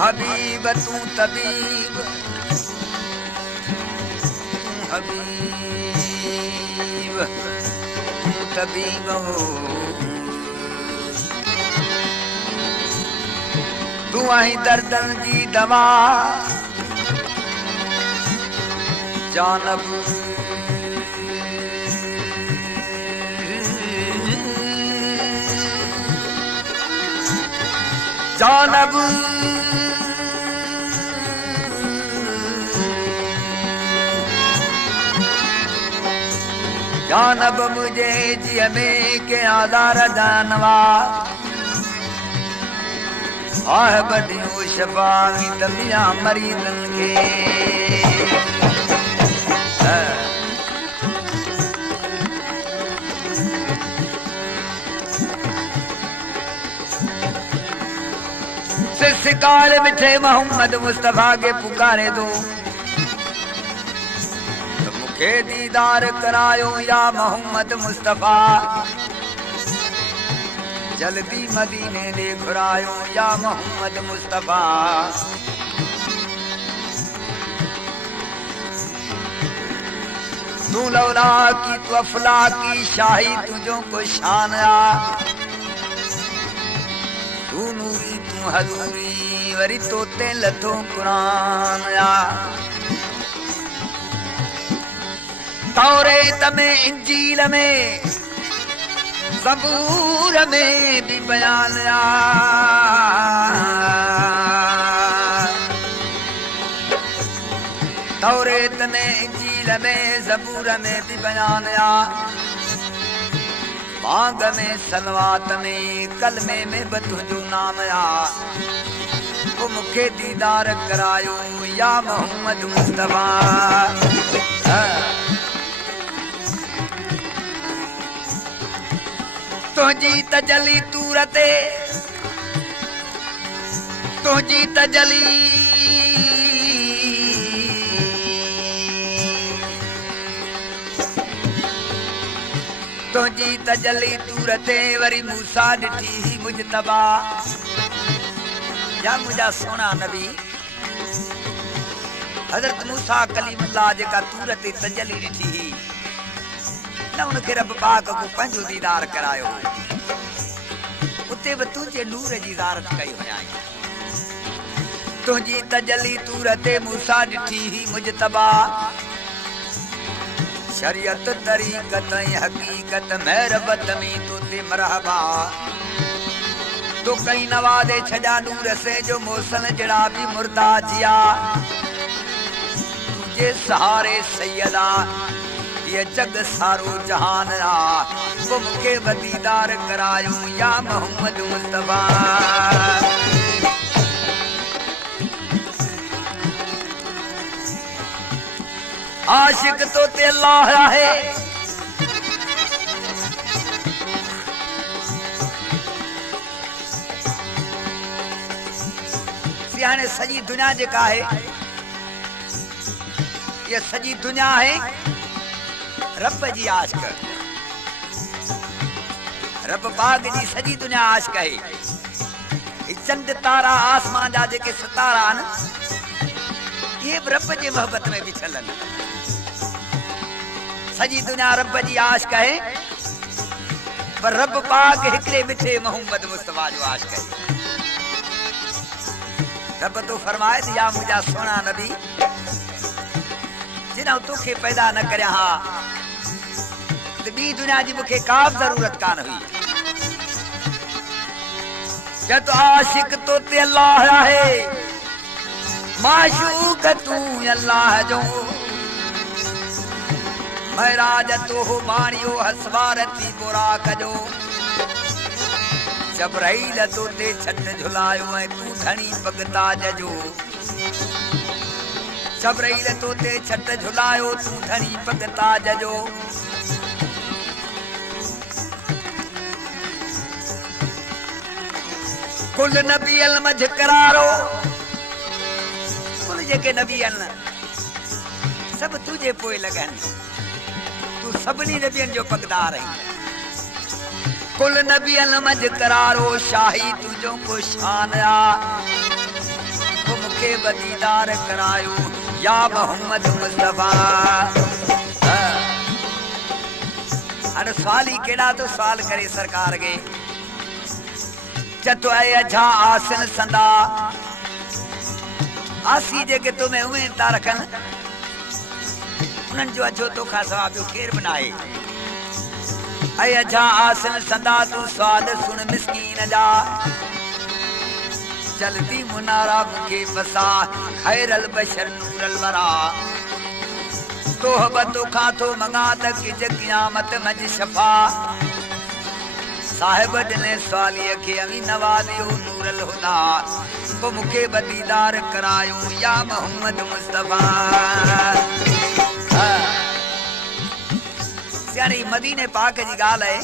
हबीब तू तबीब, तू हबीब तू तबीब हो, तू आई दर्दन जी दवा जानब जानब जानब मुझे जिय में के आधार जानवा आह बदियो शफावी तबिया मरीदन के सिकाल बिठे मोहम्मद मुस्तफा के पुकारे दो तो मुखे दीदार करायो या मोहम्मद मुस्तफा, जल्दी मदीने दे घुरायो या मोहम्मद मुस्तफा। तू लौला की तू अफला की शाही तुझो को शान आ, तू नूरी तू हजूरी वरी तोते लथो कुरान आ। तौरेत में इंजील में ज़बूर में भी बयान आ, तौरेत में इंजील में ज़बूर में भी बयान आ। मांग में सलवात में कलमे में बतुजो नाम आ, वो मुखे दीदार करायो या मोहम्मद मुस्तफा। तुझी तजली तूरते तुझी तजली तुझी तजली तूरते वरी मूसा डिठी मुजतबा या मुझा सोना नबी हजरत मूसा कलीमुल्लाह जेका तूरते तजली डिठी न उनखे रब पाक को पंहिंजो दीदार करायो, उते बि तुंहिंजे नूर जी ज़ारत कई वञाई। तुंहिंजी तजली तूरते मूसा डिठी मुजतबा, शरीयत तरीक़त हकीकत महरबत में तोते मरहबा। तो कई नवादे छजा नूर से जो मौसन जड़ा भी मुर्दा जिया, तुझे सहारे सैयदा ये जग सारो जहान आ, वो मुखे वदीदार करायो या मोहम्मद मुस्तफा। आशिक तो ते अल्लाह है, सियाने सजी दुनिया जेका है ये सजी दुनिया है रब जी आशिक, रब पाक जी सजी दुनिया आशिक है। चंद तारा आसमान जा जेके सितारा न ये रब जे मोहब्बत में बिछल न। सजी दुनिया रब जी आशिक है पर रब पाक हिकड़े मिठे मोहम्मद मुस्तफा जो आशिक है। रब तो फरमाए या मुझा सोना नबी जिना तोखे पैदा न करया हा तो बी दुनिया जी मुखे का जरूरत कान हुई। जब तो आशिक तो ते अल्लाह है, माशूक तू अल्लाह जो, महराज तो हो मारियो हसवारती बुराक जो। जबराइल तो ते छट झुलायो है तू धनी पगताज जो, जबराइल तो ते छट झुलायो तू धनी पगताज जो। कुल नबी मझ करारो, कुल जेके नबी सब तुझे पोए लगन, तू सबनी नबियन जो पगदार है। कुल नबियन मझ करारो शाही तुझो को शान आ, मुखे बदीदार करायो या मोहम्मद मुस्तफा। अरे सवाल ही केड़ा तो सवाल करे सरकार के चतो अझा आसन संदा आसी जेके तुम्हें उहे ता रखन उन्हनि जो अजो तो खा सवाब जो केर बनाए। ऐ अझा आसन संदा तू सवाल सुन मिस्कीन जा चलती मुनारा मुखे बसा खैरल बशर नूरल वरा तोहबतो खातो मंगा तक क़यामत मज शफा साहिब ने सवालिय के अमी नवादियो नूरल हुदा को मुखे बदीदार करायो या मोहम्मद मुस्तफा। यानी मदीने पाक जी गाल है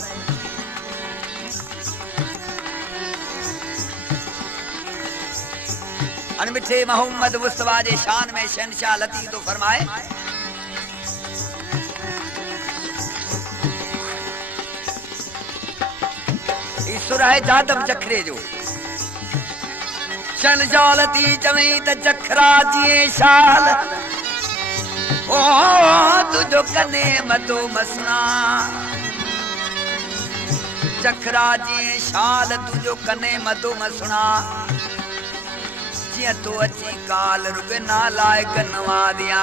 अनमिठे मोहम्मद मुस्तफा जे शान में शहनशाह लतीफ तो फरमाए सुराए जादम चखरे जो शहनशाह लतीफ चवई त चखरा जिए शाल ओ तुझो कने मतो मसना चखरा जिए शाल तुझो कने मतो मसना जिया तो अच्छी काल रुके ना लायक नवादिया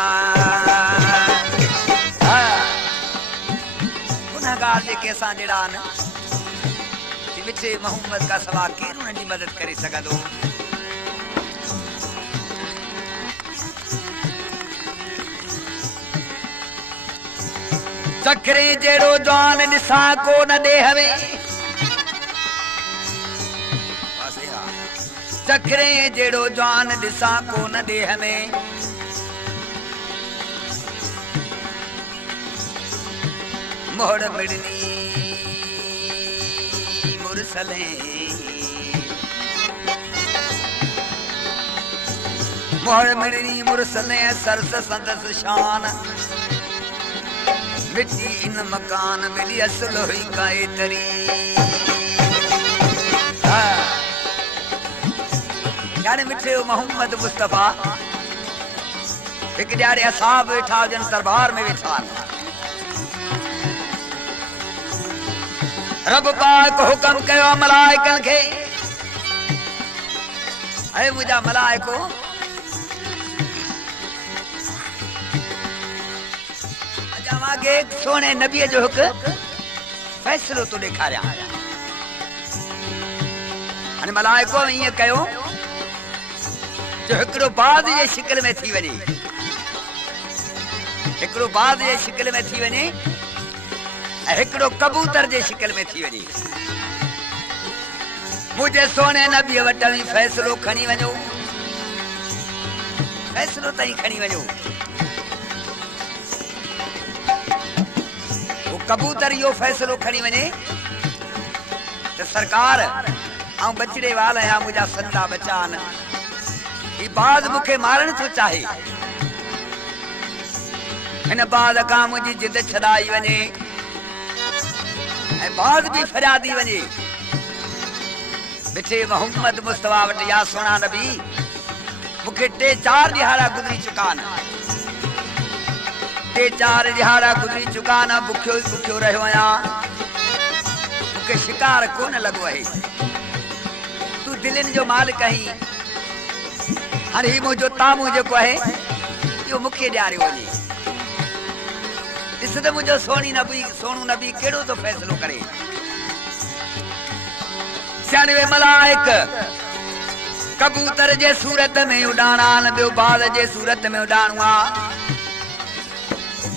गुनहगार जे केसा जेड़ा न मिठे मोहम्मद का सवा केर उन्हनि मदद करे सघंदो। चखरे जेड़ो जवान ॾिसा को न दे हवे चखरे जेड़ो जवान ॾिसा को न दे हमें मोड़ मिड़नी मुरसले मोड़ मिड़नी मुरसले सरस संदस शान मिट्टी इन मकान मिली असल हुई काए तरी यानी मिठे मोहम्मद मुस्तफा एक ॾियारे असाब वेठा जन दरबार में वेठा रब पाक हुकम कयो मलाइकन के ऐ मुझा मलाइको अजावागे सोने नबी जो हुक फैसलो तो ॾेखारिया अने मलाइको ये कयो जो हिकड़ो बाद जे शिकल में थी वने हिकड़ो बाद जे शिकल में थी वने हिकड़ो कबूतर जे शिकल में थी वने मुझे सोने नबी वटवी फैसलो खणी वञो फैसलो तई खणी वञो वो कबूतर यो फैसलो खणी वने तो सरकार आ बचड़े वाला है मुझा संदा बचान ई बाद मुखे मारण तो चाहे इन बाद का मुझी जिद छड़ाई वने बाद भी फरियादी वने मिठे मोहम्मद मुस्तफा वट या सोना नबी मुखे 3-4 दिहाड़ा गुजरी चुका न 3-4 दिहाड़ा गुजरी चुका न भुखियो ही भुखियो रहियो आया मुखे शिकार कोन लगो है तू दिलन जो मालिक ही हाणे ही मुझो तामू जेको है यो मुखे ॾियारियो वञे ॾिस त मुझो सोनू नबी केड़ो तो फैसलो करे सियाणे मलाइक कबूतर जे सूरत में उड़ाणा न ॿियो बाज जे सूरत में उड़ाणो आ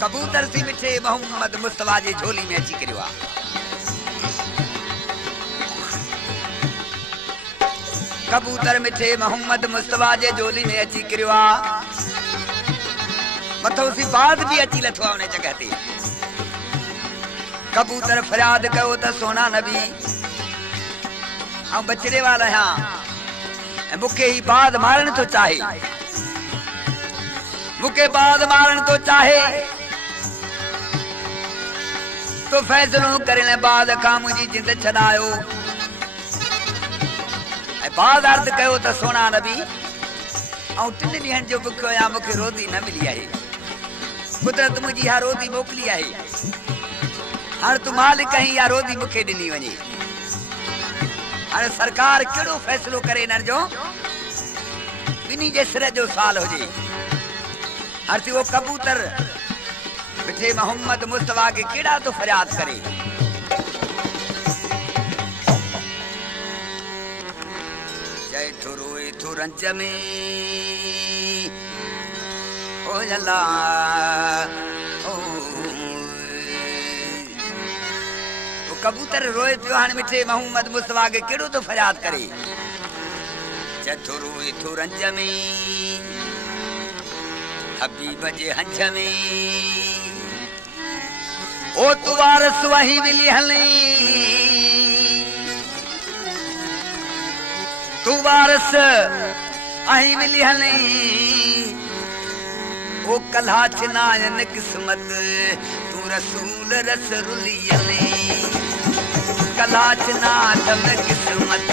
कबूतर सी मिठे मोहम्मद मुस्तफा जी झोली में अची करियो आ कबूतर मिठे मोहम्मद मुस्तफा जे झोली में अची करियो आ मथो सी बाद भी अची लथो आ उन जगह ते कबूतर फरियाद कयो त सोना नबी आ बचड़े वाला हां मुखे ही बाद मारण तो चाहे मुखे बाद मारण तो चाहे तो फैसलो करने बाद का मुझी जिंद छड़ायो बाद अर्थ कयो त सोना नबी ऐं 3 ॾींहंनि जो बुखियो आहियां मूंखे रोज़ी न मिली आहे कुदरत मुंहिंजी हा रोज़ी मोकिली आहे हाणे तूं मालिक आहीं इहा रोज़ी मूंखे ॾिनी वञे हाणे सरकार कहिड़ो फ़ैसिलो करे हिननि जो ॿिन्ही जे सिर जो साल हुजे हाणे उहो कबूतर मिठे मोहम्मद मुस्तफा के केड़ा तो फरियाद करे जय तो रोए तो रंज में ओ अल्लाह ओ कबूतर रोए पियो हाणे मिठे मोहम्मद मुस्तफा के केड़ो तो फरियाद करे जय तो रोए तो रंज में हबीब जे हंज में ओ तू वारस वही मिली हली तू वारस अही मिली हली ओ कल्हा चिनायन किस्मत तू रसूल रसरुली हली कल्हा चिना दम किस्मत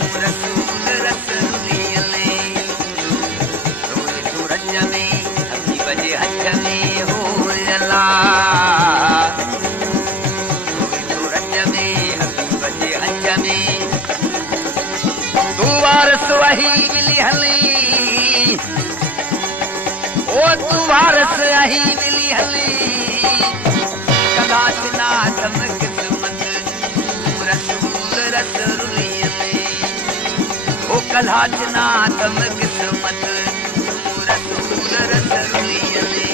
तू रसूल रसरुली हली रोए तू रंज में हबीब जे हंज में हो अल्लाह तू रंज में हबीब जे हंज में तू वारस वही मिली हली ओ तू वारस अही मिली हली कदाच ना दम किस्मत तू रसूल रसरुली में ओ कदाच ना दम किस्मत तू रसूल रसरुली में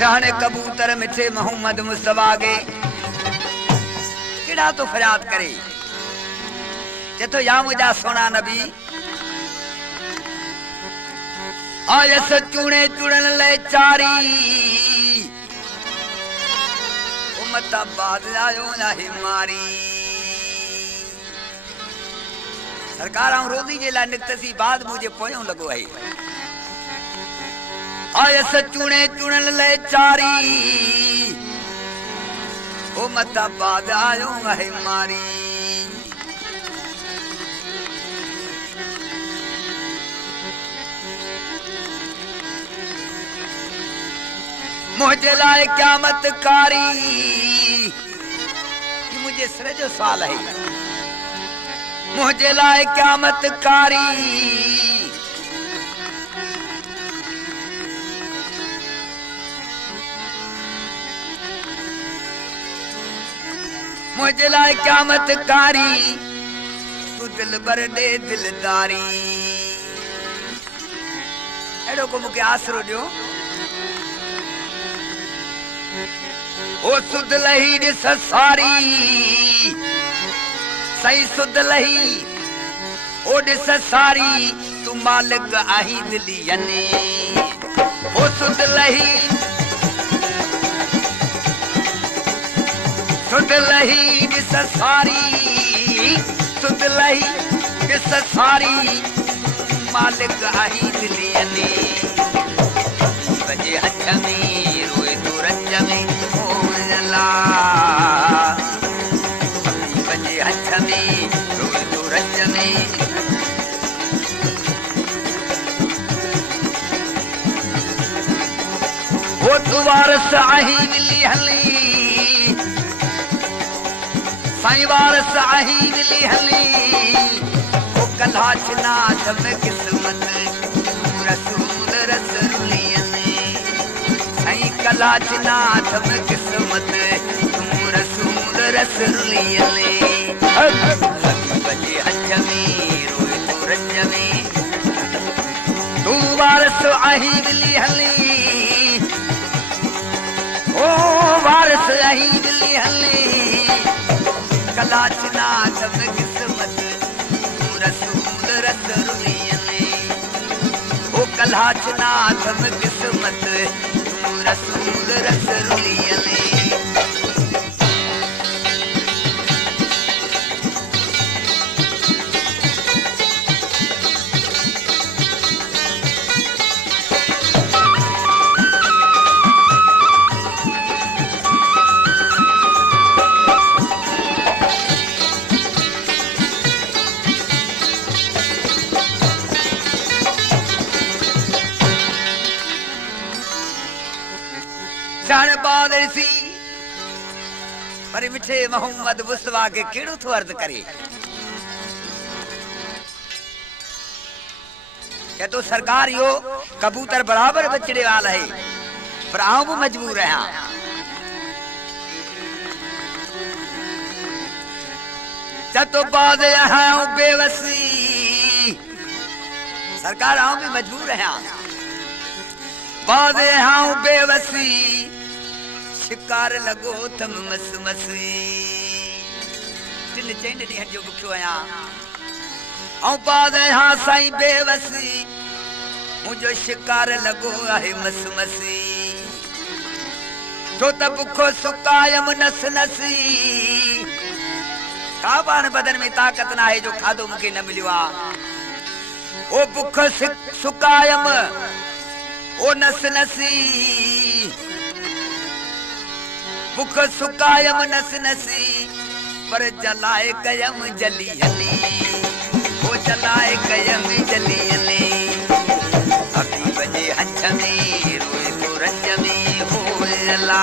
चाहने कबूतर मिठे मोहम्मद मुस्तफा के केड़ा तो फरियाद करे जतो या मुझा सोना नबी आयस चूणे चुड़न ले चारी उम्मत बाद आयो ना मारी सरकार हम रोज़ी जे ला निकतसी बाद मुझे पोयों लगो है आयस चूणे चुड़न ले चारी ओ मता बाद आयो है मारी मुझे लाए क़यामत कारी ये मुझे सिर जो सवाल है मुझे लाए क़यामत कारी मुझे लाए क़यामत कारी तू दिल भर दे दिलदारी एड़ो को मुके आसरो दियो ओ सुध लही दिस सारी सही सुध लही ओ दिस सारी तू मालिक आही दिलियने ओ सुध लही सुध लही दिस सारी सुध लही दिस सारी मालिक आही दिलियने बजे हथ में रोए तो रंज में ओ अल्लाह बजे हथ में रोए तो रंज में वो तू वारस आही मिली हली साईं वारस आही मिली हली वो कल्हा चिना दम किस्मत रसूल रसरुली साईं कल्हा चिना दम किस्मत तू रसूल रसरुली बजे हथ में रोए तो रंज में तू वारस आही मिली हली ओ वारस आही मिली हली कल्हा चिना दम किस्मत तू रसूल रसरुली ओ कल्हा चिना दम किस्मत तू रसूल रसरूलियले सी पर मिठे मोहम्मद मुस्तफा के केड़ो थो अर्ज करे के तो सरकार यो कबूतर बराबर बचड़े वाला है पर आऊं भी मजबूर रहा तो बाद यहाँ बेवसी सरकार आऊं भी मजबूर रहा बाद यहाँ बेवसी शिकार लगो तम मस मसी तिन चेंड दी जो बुखियो आया औ बाद हां साईं बेवसी मुझो शिकार लगो आहे मस मसी तो त बुखो सुकायम नस नसी काबान बदन में ताकत ना है जो खादो मुके न मिलियो आ ओ बुखो सुकायम ओ नस नसी बुख सुकायम नस नसी पर जलाए कयम जली हली वो जलाए कयम जली हली अभी बजे हंच में रोए तो रंज में हो जला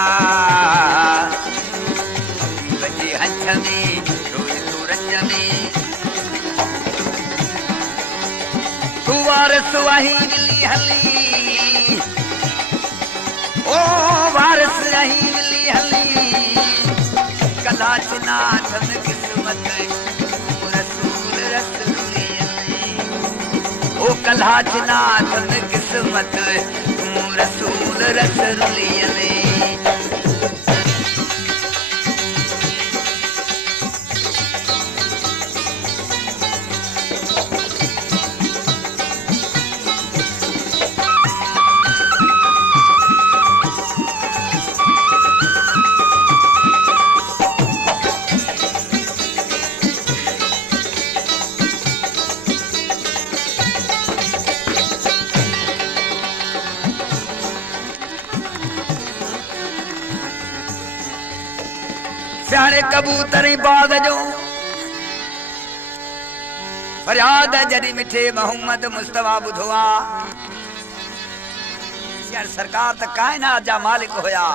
अभी बजे हंच में रोए तो रंज में तू वारस वही मिली हली ओ वारस रही मिली हली कलाचनाथ में किस्मत रसूल रसूलियले ओ कलाचनाथ में किस्मत रसूल रसूलियले सियाने कबूतर बाद जो फरियाद जड़ी मिठे मोहम्मद मुस्तफा बुधवा सियाने सरकार त कायनात जा मालिक होया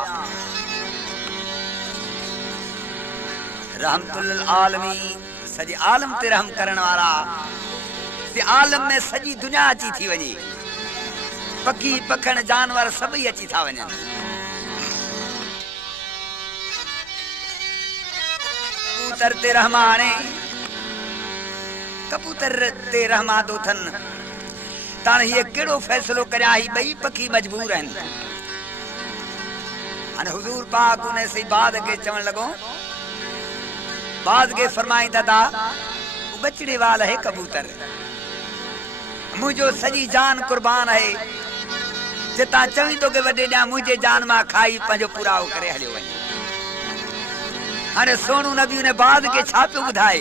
रहमतुल आलमी सजी आलम ते रहम करण वाला ते आलम में सजी दुनिया अची थी वनी पकी पखण जानवर सभी अची था वने कबूतर ते रहमाने कबूतर ते रहमा दो थन तान ये केड़ो फैसलो करया ही बई पखी मजबूर हन अन हुजूर पाक ने सही बाद के चवण लगो बाद के फरमाई दादा बचड़े वाला है कबूतर मुझो सजी जान कुर्बान है जिता चवी तो के वडे जा मुझे जान मा खाई पंजो पूरा करे हलियो वने अरे सोनू नबी ने बाद के छापे बुधाई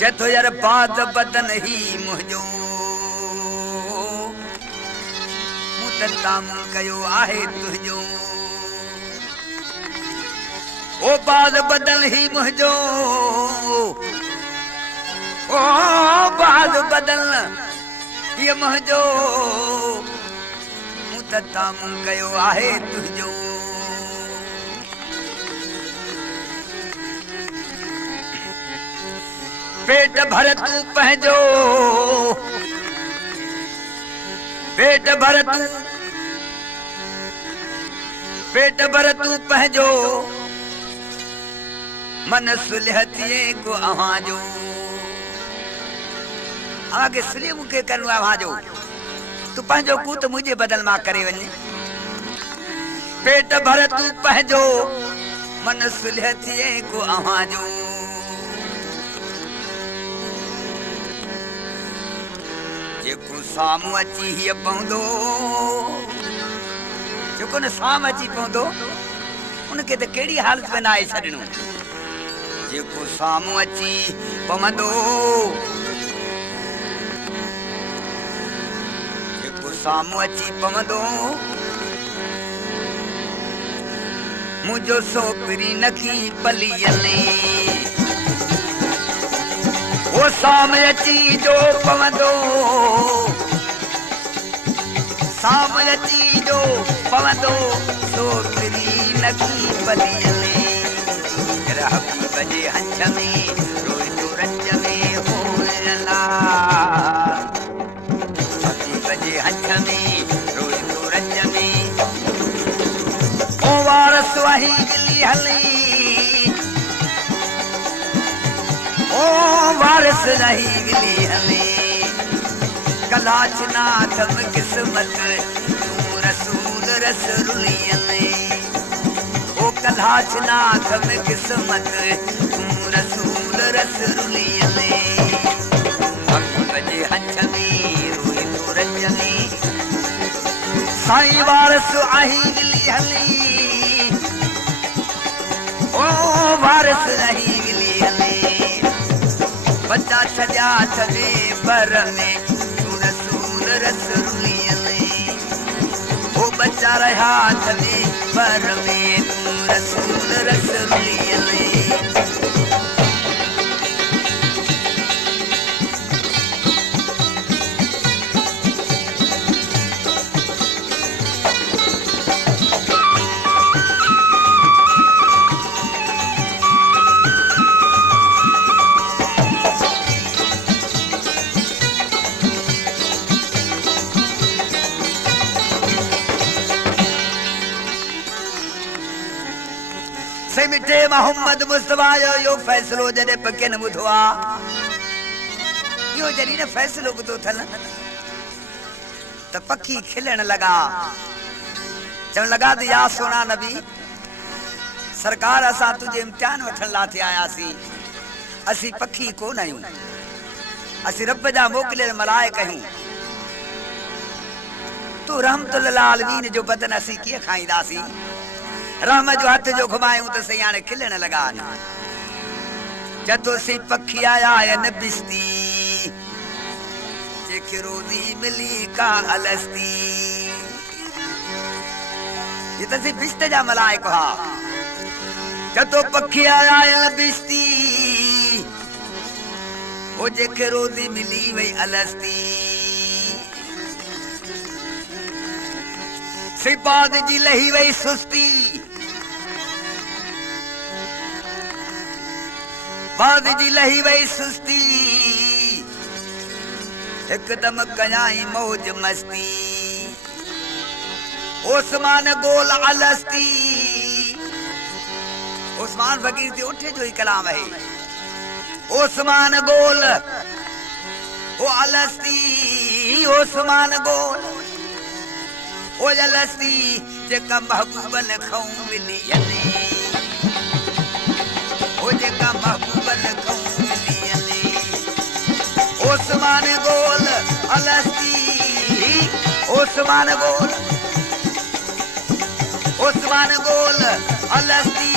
जतो यार बाद बदन ही मुझो मुतताम कयो आहे तुझो ओ बाद बदन ही मुझो ओ बाद बदन ये मुझो मुतताम कयो आहे तुझो पेट भर तू पहजो पेट भर तू पहजो मन सुलहतिए को आवाजो आगे सुले मुके करनो आवाजो तू पहजो कूत मुझे बदल मा करे वने पेट भर तू पहजो मन सुलहतिए को आवाजो जेको सामू अची ही पवंदो जेको न साम अची पवंदो उनके त केड़ी हालत में नाए छडणो जेको सामू अची पवंदो जेको सामू अची पवंदो मुझो सोपरी नखी पलियले वो साम अची जो पवंदो साम अची जो पवंदो सोपरी नखी पलियले रहबी बजे हंच में रोई तो रंज में होयला रहबी बजे हंच में रोई तो रंज में ओ वारस वही गिली हली ओ वारस रही गिली हली कलाच नाथम किस्मत तू रसूल रसरुलियले ओ कलाच नाथम किस्मत तू रसूल रसरुलियले अभी बजे हंच में रोई तो रंज में साईं वारस आही गिली हली ओ वारस रही गिली हली बच्चा छजा छदे पर में तू रसूल रसरुलियले ओ बच्चा रहा छदे पर में तू रसूल रसरुलियले मिठे मोहम्मद मुस्तफा यो फैसलो जने पके न बुधवा यो जनी ने फैसलो बुधो थल त पखी खिलण लगा चवन लगा त या सोना नबी सरकार असा तुझे इम्तिहान वठण ला थे आयासी असी पखी कोन आयूं असी रब जा मोकलियल मलाइक आयूं तू रहमतुल लिल आलमीन जो बदन असी किए खाईंदासी राम जो हाथ जो घुमायूं तो सही आने खिलण लगा जतो सी पखी आया न बिस्ती जेके रोजी मिली का अलस्ती ये तो सी बिस्त जा मलाइक हा जतो पखी आया न बिस्ती वो जेके रोजी मिली वही अलस्ती सिपाद जी लही वही सुस्ती बाद जी लही वही सुस्ती एकदम कयाई मौज मस्ती ओस्मान गोल अलस्ती ओस्मान फकीर ते उठे जो ही कलाम है ओस्मान गोल ओ अलस्ती ओस्मान गोल ओ अलस्ती जेका महबूबन खाऊं मिली यने ओ जेका महबूबन खाऊं मिली यने ओस्मान गोल अलस्ती ओस्मान गोल अलस्ती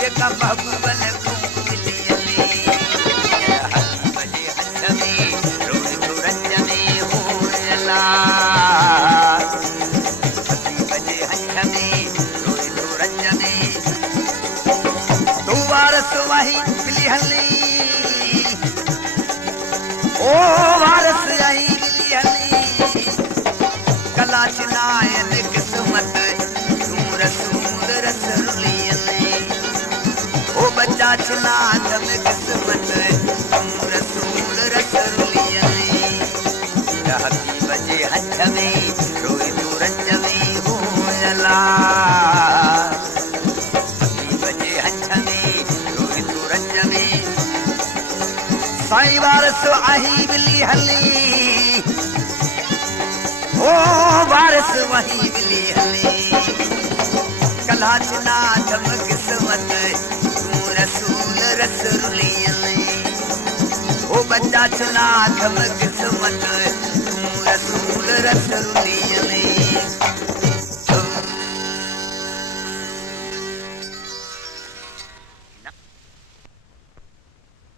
जेका महबूबन खाऊं मिली यने हरी बजे हंच में रोई तो रंज में होयला वारस वही गिली हली ओ वारस यही गिली हली कलाच नायन किस्मत तू रसूल रसरुलियले ओ बच्चा चना तम किस्मत तू रसूल रसरुलियले रहबी बजे हंच में रोई तो रंज में होयला साईं वारस आही बिली हली ओ वारस वही बिली हली कलाच नाथम किस्मत तू रसूल रसरुलियले ओ बच्चा चना थम किस्मत तू रस रुनिया